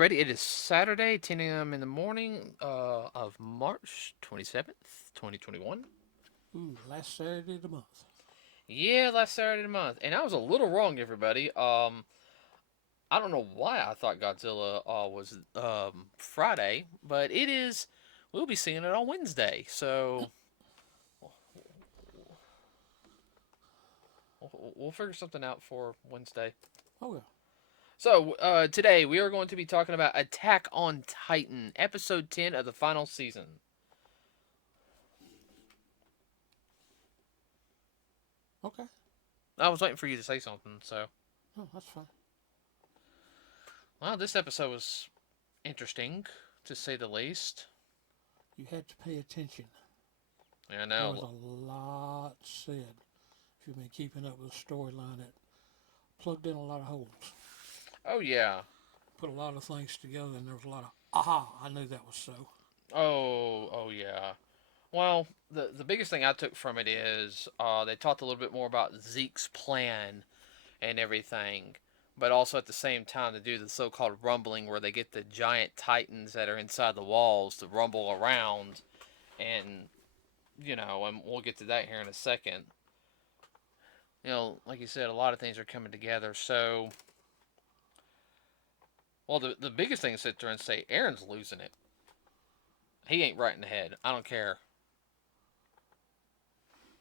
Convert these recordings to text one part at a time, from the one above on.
everybody. It is Saturday, 10 a.m. in the morning of March 27th, 2021. Ooh, last Saturday of the month. Yeah, last Saturday of the month. And I was a little wrong, everybody. I don't know why I thought Godzilla was Friday, but it is. We'll be seeing it on Wednesday. So we'll figure something out for Wednesday. Oh, yeah. So today we are going to be talking about Attack on Titan, episode 10 of the final season. Okay. I was waiting for you to say something, so. Oh, that's fine. Well, this episode was interesting, to say the least. You had to pay attention. I There was know. a lot said. If you've been keeping up with the storyline, it plugged in a lot of holes. Oh, yeah. Put a lot of things together, and there was a lot of, aha, I knew that was so. Oh, yeah. Well, the biggest thing I took from it is they talked a little bit more about Zeke's plan and everything, but also at the same time to do the so-called rumbling where they get the giant titans that are inside the walls to rumble around, and and we'll get to that here in a second. Like you said, a lot of things are coming together. So, well, the biggest thing is sit there and say Aaron's losing it. He ain't right in the head. I don't care.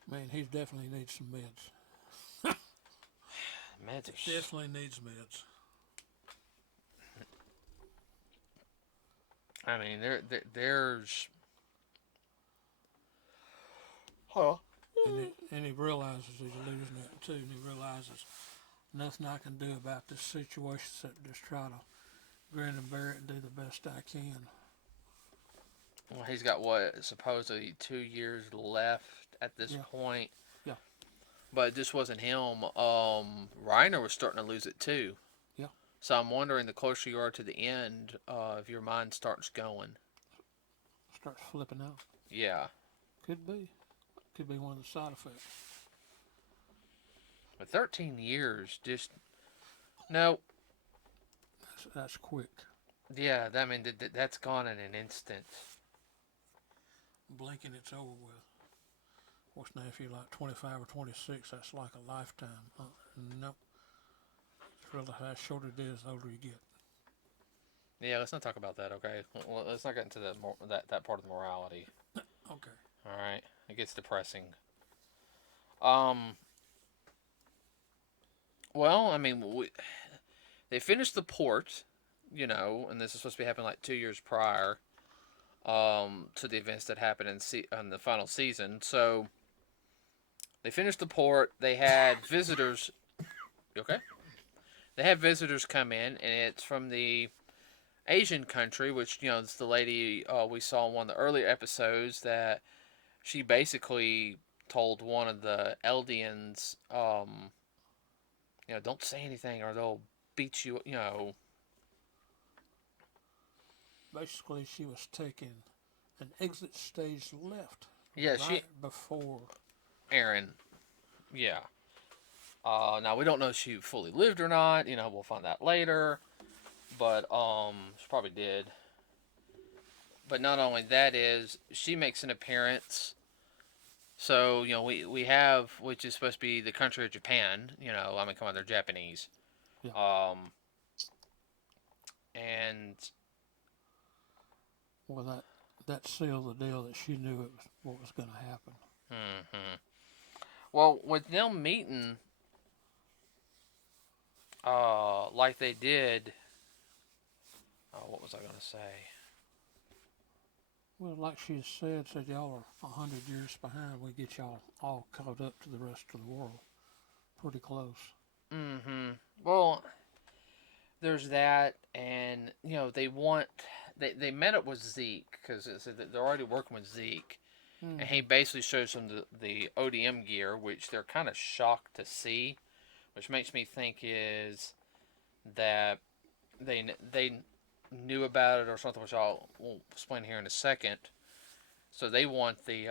Man, he definitely needs some meds. Meds are. Definitely needs meds. I mean, there's. Huh. And he realizes he's losing it, too. And he realizes nothing I can do about this situation except just try to grin and bear it and do the best I can. Well, he's got what supposedly 2 years left at this Yeah, point, yeah, but this wasn't him. Reiner was starting to lose it too. yeah. So I'm wondering, the closer you are to the end, if your mind starts going. Starts flipping out. Yeah, Could be. Could be one of the side effects. but 13 years, just no. That's quick. Yeah, I mean that's gone in an instant. Blinking, it's over with. What's now if you're like 25 or 26? That's like a lifetime. Nope. It's really how short it is the older you get. Yeah, let's not talk about that. Okay, let's not get into that part of the morality. Okay. All right, it gets depressing. Um. Well, I mean, they finished the port, and this is supposed to be happening like 2 years prior, to the events that happened in the final season. So they finished the port. They had visitors. You okay? They had visitors come in, and it's from the Asian country, which it's the lady we saw in one of the earlier episodes that she basically told one of the Eldians, don't say anything or they'll beat you. Basically, she was taking an exit stage left Yeah, right before. Aaron. Yeah. Now we don't know if she fully lived or not. We'll find out later. But she probably did. But not only that is she makes an appearance. So we have, which is supposed to be the country of Japan. I mean, come on, they're Japanese. Yeah. And Well, that sealed the deal that she knew it was what was going to happen. hmm well, with them meeting, like they did. What was I gonna say? Well, like she said y'all are 100 years behind. We get y'all all caught up to the rest of the world. Pretty close. Well, there's that, and they met up with Zeke because they're already working with Zeke, and he basically shows them the ODM gear, which they're kind of shocked to see, which makes me think is that they knew about it or something, which will explain here in a second. So they want the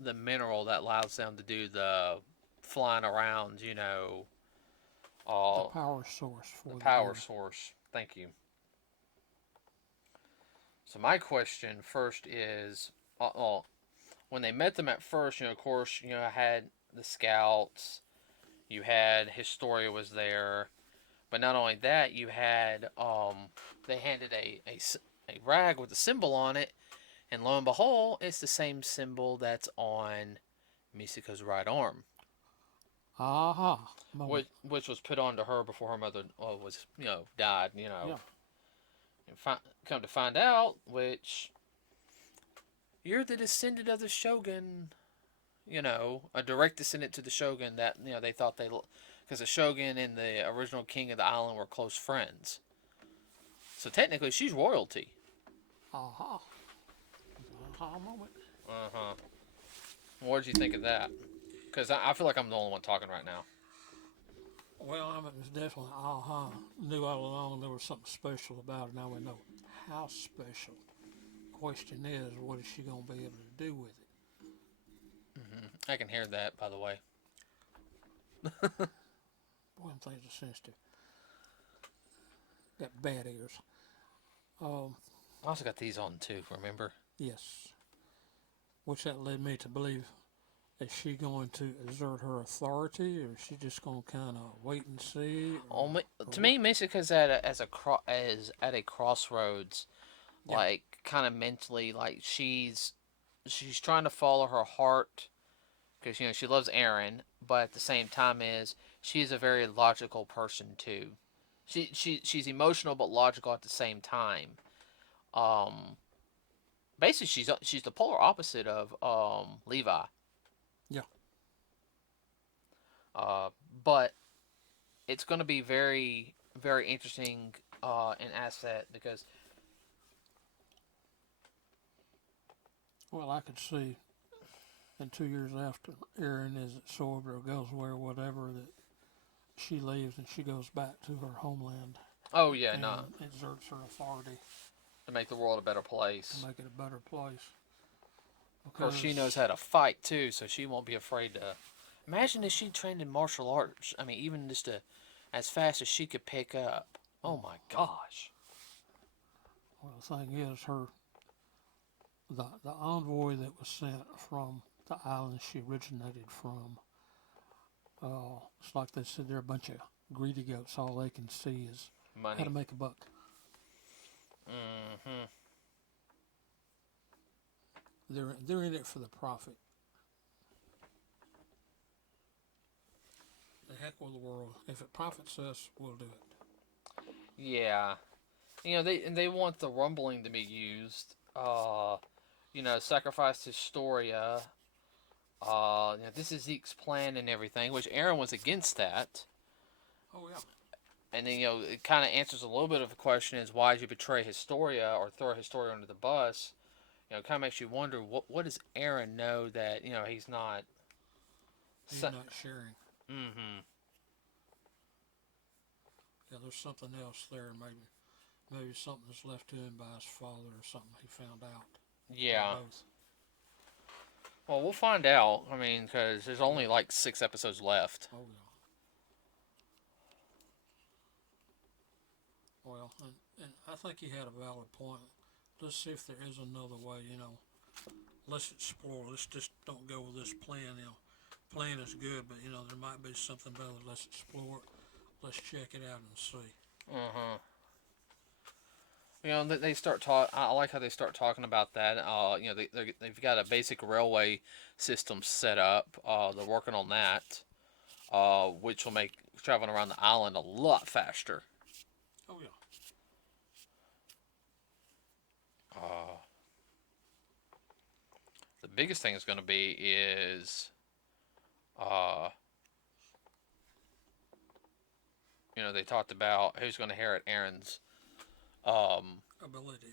the mineral that allows them to do the flying around, The Uh, power source for the the power deal. source. Thank you. So my question first is, when they met them at first, of course, I had the scouts, you had Historia was there, but not only that, you had they handed a rag with a symbol on it, and lo and behold, it's the same symbol that's on Misaka's right arm, Aha. Moment. which was put onto her before her mother was died. Yeah. And come to find out, which you're the descendant of the shogun. A direct descendant to the shogun that they thought because the shogun and the original king of the island were close friends. So technically, she's royalty. Aha. Aha moment. Uh huh. What did you think of that? Because I feel like I'm the only one talking right now. Well, it was definitely aha. Knew all along there was something special about it. Now we know how special. Question is, what is she going to be able to do with it? I can hear that, by the way. Boy, them things are sensitive. Got bad ears. I also got these on too. Remember? Yes. Which that led me to believe, is she going to exert her authority, or is she just going to kind of wait and see? To me, Misaka's at a crossroads, Yeah. like kind of mentally, like she's trying to follow her heart because she loves Aaron, but at the same time she's a very logical person too. She's emotional but logical at the same time. Um, Basically she's the polar opposite of Levi. Yeah. But it's going to be very very interesting in Asset because Well, I could see, in 2 years after Aaron is absorbed or goes where whatever, that she leaves and she goes back to her homeland oh yeah and no exerts her authority to make the world a better place. to make it a better place. Of course, she knows how to fight too, so she won't be afraid to. Imagine if she trained in martial arts. I mean, even just as fast as she could pick up. Oh my gosh. Well, the thing is, the envoy that was sent from the island she originated from, it's like they said they're a bunch of greedy goats. All they can see is Money. how to make a buck. Mm-hmm. They're in it for the profit. The heck with the world. If it profits us, we'll do it. Yeah. They want the rumbling to be used. Sacrifice Historia. This is Zeke's plan and everything, which Aaron was against that. Oh yeah. And then, it kind of answers a little bit of a question is why did you betray Historia or throw Historia under the bus? It kind of makes you wonder what does Aaron know that, he's not... He's not sharing. Mm-hmm. Yeah, there's something else there. Maybe something that's left to him by his father or something he found out. Yeah. Well, we'll find out. I mean, because there's only like 6 episodes left. Oh yeah. Well, and I think he had a valid point. Let's see if there is another way, Let's explore. Let's just don't go with this plan, Plan is good, but, there might be something better. Let's explore it. Let's check it out and see. Uh-huh. They start talk. I like how they start talking about that. They've got a basic railway system set up. They're working on that, which will make traveling around the island a lot faster. Oh yeah. The biggest thing is going to be is, they talked about who's going to inherit Aaron's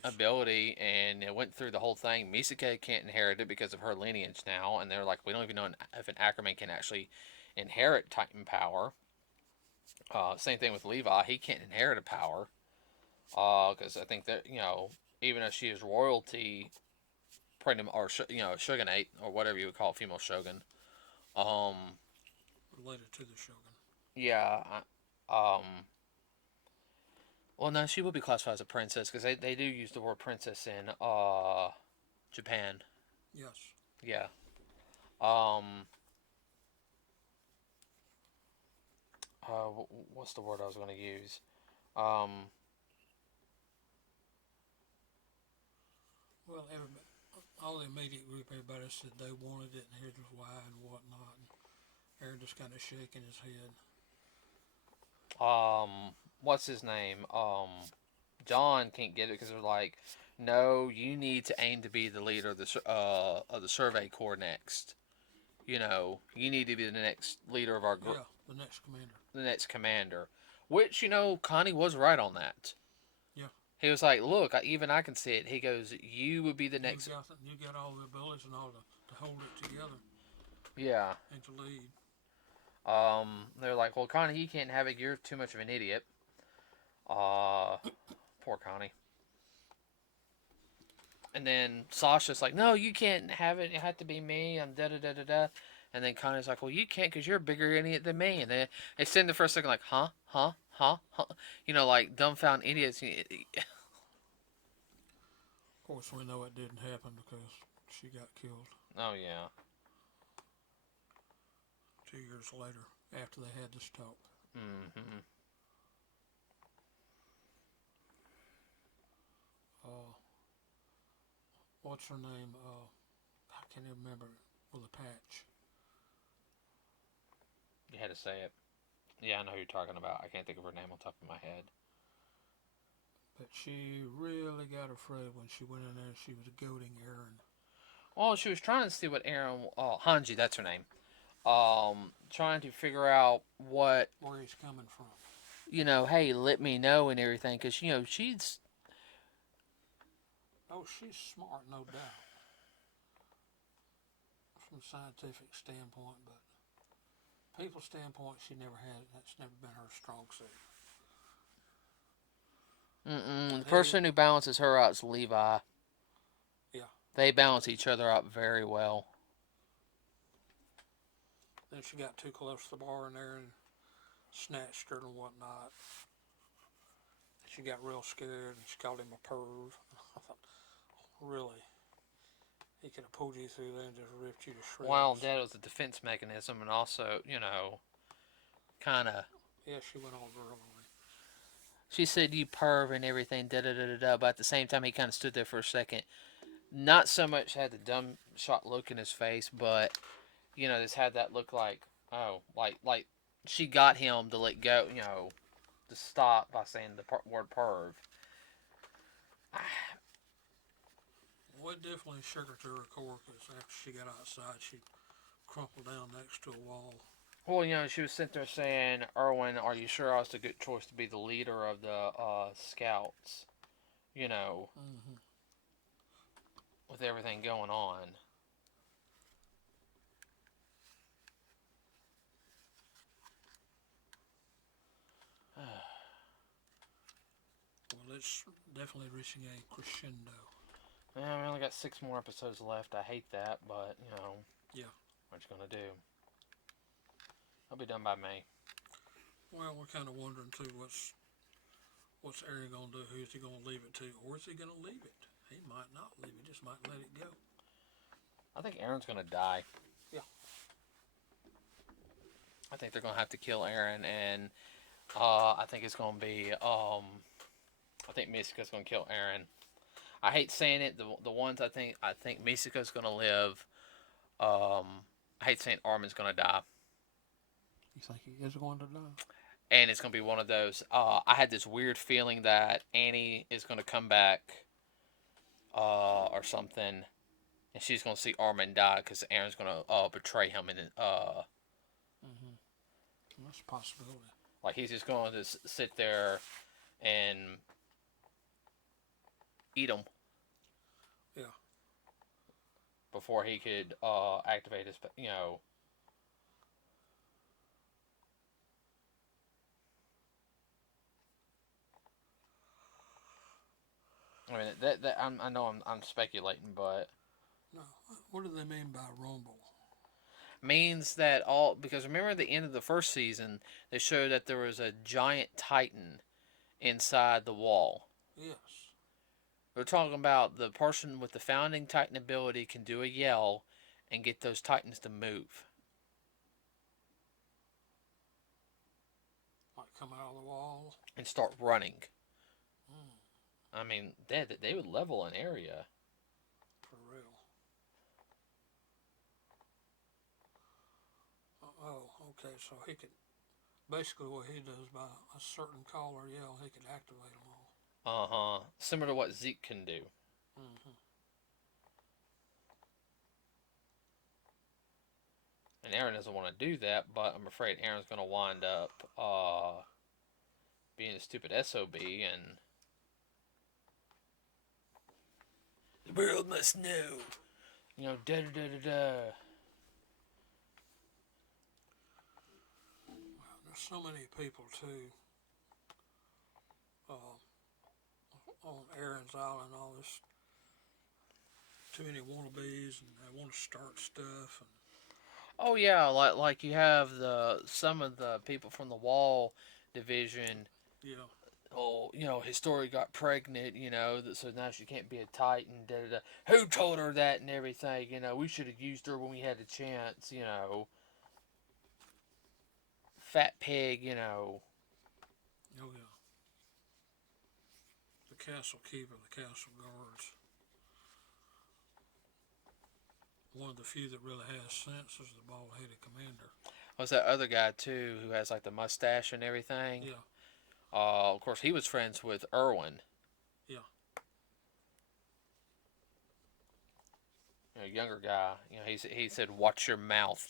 ability, and it went through the whole thing. Misaka can't inherit it because of her lineage now, and they're like, we don't even know if an Ackerman can actually inherit Titan power. Same thing with Levi; he can't inherit a power because I think that even if she is royalty, or shogunate or whatever you would call a female shogun, related to the shogun. Yeah, Well, no, she would be classified as a princess because they do use the word princess in Japan. Yes. Yeah. Um. What's the word I was going to use? Um. Well, everybody, all the immediate group, everybody said they wanted it, and here's why and whatnot. And Aaron just kind of shaking his head. What's his name? John can't get it because they're like, no, you need to aim to be the leader of the Survey Corps next. You know, you need to be the next leader of Yeah, the next commander. the next commander. Which Connie was right on that. Yeah. He was like, look, even I can see it. He goes, you would be the next. You got all the abilities and all to hold it together. Yeah. And to lead. They're like, well, Connie, you can't have it. You're too much of an idiot. Poor Connie. And then Sasha's like, no, you can't have it. It had to be me. I'm da da da da da. And then Connie's like, well, you can't because you're a bigger idiot than me. And then they stand there for a second like, huh, huh, huh, huh. Like dumbfounded idiots. Of course, we know it didn't happen because she got killed. Oh, yeah. 2 years later, after they had this talk. Mm-hmm. What's her name? I can't even remember. With a patch. You had to say it. Yeah, I know who you're talking about. I can't think of her name on top of my head. But she really got afraid when she went in there and she was goading Aaron. Well, she was trying to see what Aaron... Hanji, that's her name. Trying to figure out where he's coming from. Hey, let me know and everything. Because, she's... Oh, she's smart, no doubt. From a scientific standpoint, but people's standpoint, that's never been her strong suit. The person who balances her out is Levi. Yeah. They balance each other out very well. Then she got too close to the bar in there and snatched her and whatnot. She got real scared and she called him a perv. I thought, really? He could have pulled you through there and just ripped you to shreds. Well, that was a defense mechanism and also, kind of... Yeah, she went all girl on me. She said, you perv and everything, da-da-da-da-da, but at the same time, he kind of stood there for a second. Not so much had the dumb shot look in his face, but, just had that look like, oh, like she got him to let go, to stop by saying the word perv. Well, it definitely shook her to her core because after she got outside, she crumpled down next to a wall. Well, she was sitting there saying, Erwin, are you sure I was a good choice to be the leader of the scouts? Mm-hmm. With everything going on. Well, it's definitely reaching a crescendo. Yeah, we only got 6 more episodes left. I hate that, but, Yeah. What you gonna do? I'll be done by May. Well, we're kind of wondering, too, what's Aaron going to do? Who's he going to leave it to? Or is he going to leave it? He might not leave it. Just might let it go. I think Aaron's gonna die. Yeah. I think they're gonna have to kill Aaron, and I think it's gonna be I think Misaka's gonna kill Aaron. I hate saying it. The ones I think Misaka's gonna live. I hate saying Armin's gonna die. You think he is going to die? And it's gonna be one of those. I had this weird feeling that Annie is gonna come back, or something, and she's gonna see Armin die because Aaron's gonna betray him, and Mm-hmm. That's a possibility. like he's just going to sit there and eat him. Yeah. Before he could activate his, I mean, that I know I'm speculating, but No. What do they mean by rumble? means that because remember at the end of the first season they showed that there was a giant titan inside the wall. Yes. We're talking about the person with the founding titan ability can do a yell and get those titans to move. Like come out of the wall. And start running. Mm, I mean, they would level an area. for real. Oh, okay. So he could basically what he does by a certain call or yell, he could activate them all. Similar to what Zeke can do. Mm-hmm. And Aaron doesn't want to do that, but I'm afraid Aaron's going to wind up being a stupid SOB and. The world must know. Da da da da da. There's so many people too on Aaron's Island. All this too many wannabes, and they want to start stuff. And Oh yeah, like you have some of the people from the Wall division. yeah, Oh, his story got pregnant. So now she can't be a Titan. Da da da. Who told her that and everything? We should have used her when we had a chance. Fat pig. oh yeah, the castle keeper, the castle guards. One of the few that really has sense is the bald-headed commander. What's that other guy too who has like the mustache and everything? Yeah, Of course, he was friends with Irwin. yeah. Younger guy. He said, "Watch your mouth."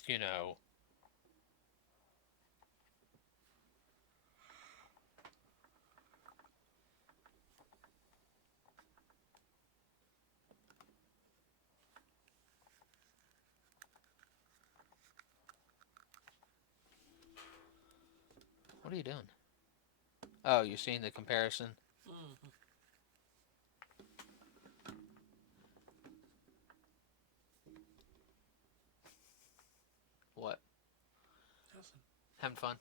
What are you doing? Oh, you're seeing the comparison. Mm-hmm. What? Nothing. Having fun?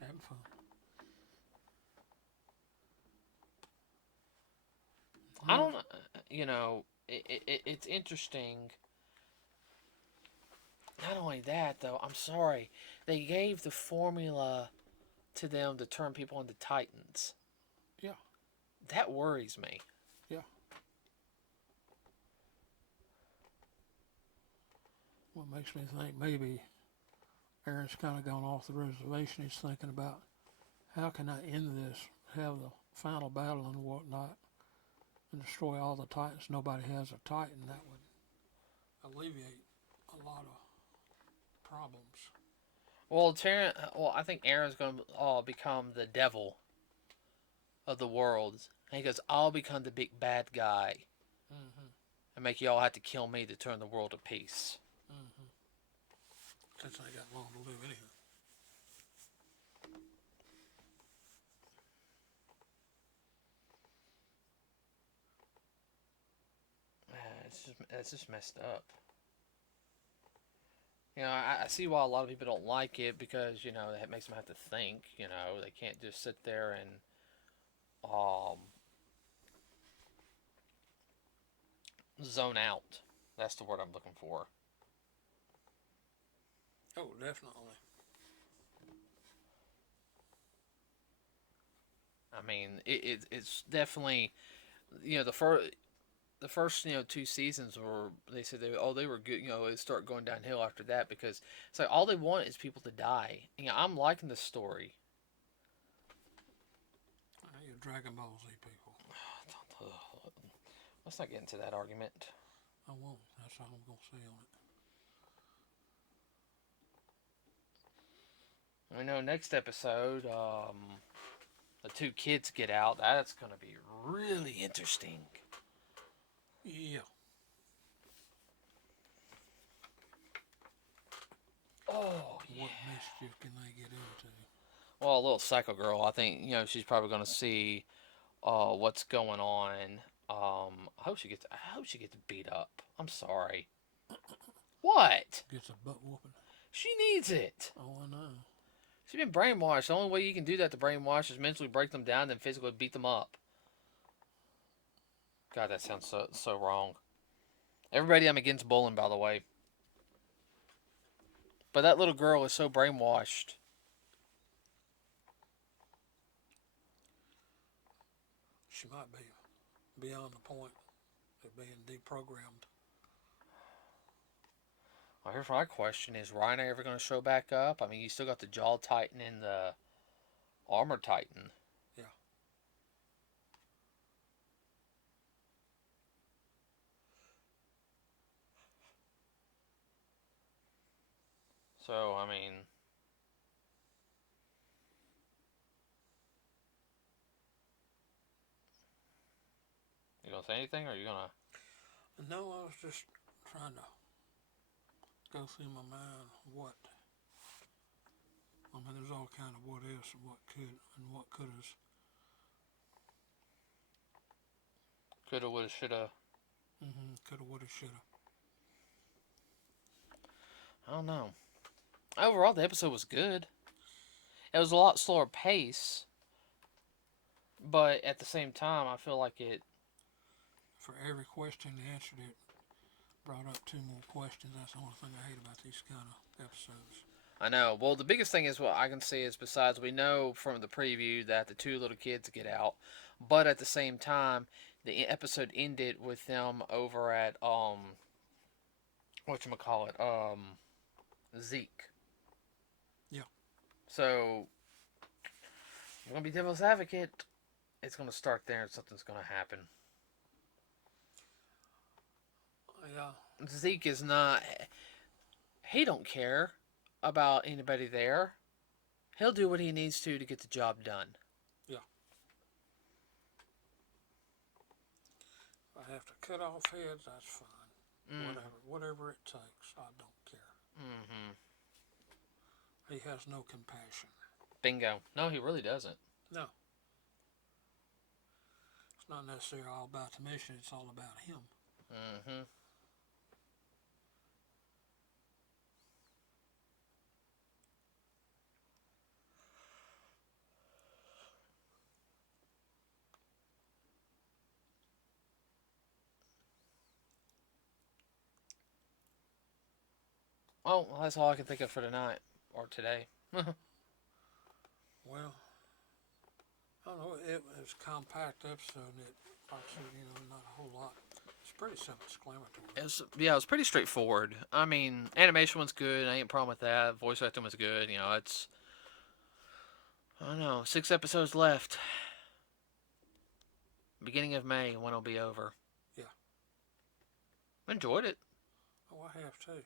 Having fun. I don't. It's interesting. Not only that, though, I'm sorry. They gave the formula to them to turn people into Titans. Yeah. That worries me. Yeah. What makes me think maybe Aaron's kind of gone off the reservation. He's thinking about how can I end this, have the final battle and whatnot, and destroy all the Titans. Nobody has a Titan. That would alleviate a lot of problems. Well, I think Aaron's going to become the devil of the world. And he goes, I'll become the big bad guy Mm-hmm. and make you all have to kill me to turn the world to peace. Mm-hmm. Since I got long to live anyhow. It's just messed up. I see why a lot of people don't like it because, it makes them have to think. They can't just sit there and zone out. That's the word I'm looking for. Oh, definitely. I mean, it's definitely, the first 2 seasons were, they said they were good. It start going downhill after that because it's like all they want is people to die. I'm liking this story. You Dragon Ball Z people. Let's not get into that argument. I won't. That's all I'm gonna say on it. I know next episode, the 2 kids get out. That's gonna be really interesting. Yeah. Oh, What mischief can they get into? Well, a little psycho girl. I think she's probably gonna see what's going on. I hope she gets beat up. I'm sorry. What? Gets a butt whooping. She needs it. Oh, I know. She's been brainwashed. The only way you can do that to brainwash is mentally break them down and physically beat them up. God, that sounds so wrong. Everybody, I'm against bullying, by the way. But that little girl is so brainwashed. She might be beyond the point of being deprogrammed. Well, here's my question. Is Rhino ever going to show back up? I mean, you still got the Jaw Titan and the Armor Titan. Yeah. So, I mean... You gonna say anything, or are you gonna... No, I was just trying to go through my mind what... I mean, there's all kind of what ifs and what could and what could'ves. Coulda, woulda, shoulda. Coulda, woulda, shoulda. I don't know. Overall, the episode was good. It was a lot slower pace. But at the same time, I feel like it... For every question they answered, it brought up 2 more questions. That's the only thing I hate about these kind of episodes. I know. Well, the biggest thing is what I can see is, besides, we know from the preview that the 2 little kids get out. But at the same time, the episode ended with them over at, whatchamacallit, Zeke. Yeah. So, I'm going to be devil's advocate. It's going to start there and something's going to happen. Yeah. Zeke is not... He don't care about anybody there. He'll do what he needs to get the job done. Yeah. If I have to cut off heads, that's fine. Whatever it takes, I don't care. He has no compassion. Bingo. No, he really doesn't. No. It's not necessarily all about the mission, it's all about him. Well, that's all I can think of for tonight. Or today. Well, I don't know, it was a compact episode, and it, like I said, not a whole lot. It's pretty self-explanatory. It was pretty straightforward. I mean, animation was good. I ain't a problem with that. Voice acting was good. It's... I don't know. 6 episodes left. Beginning of May, when it'll be over. Yeah. Enjoyed it. Oh, I have too.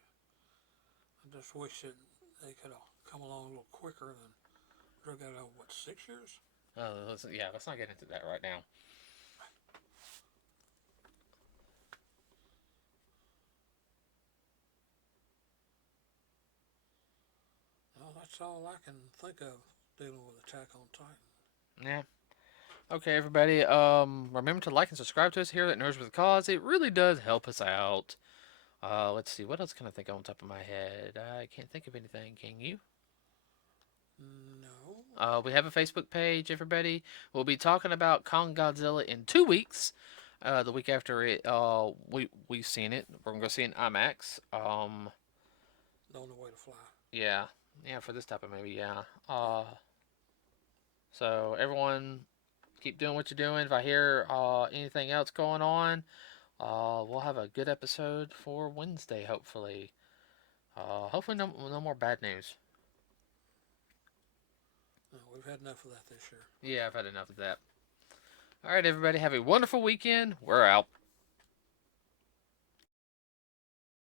I just wish that they could have come along a little quicker than drug out over, 6 years? Let's not get into that right now. Well, that's all I can think of dealing with Attack on Titan. Yeah. Okay, everybody. Remember to like and subscribe to us here at NerdsWithACause. It really does help us out. Let's see. What else can I think of on top of my head? I can't think of anything. Can you? No. We have a Facebook page, everybody. We'll be talking about Kong Godzilla in 2 weeks. The week after it, we've seen it. We're gonna go see it in IMAX. Don't know where to fly. Yeah, for this type of movie, yeah. So everyone, keep doing what you're doing. If I hear anything else going on, we'll have a good episode for Wednesday, hopefully. Hopefully no more bad news. No, we've had enough of that this year. Yeah, I've had enough of that. All right, everybody, have a wonderful weekend. We're out.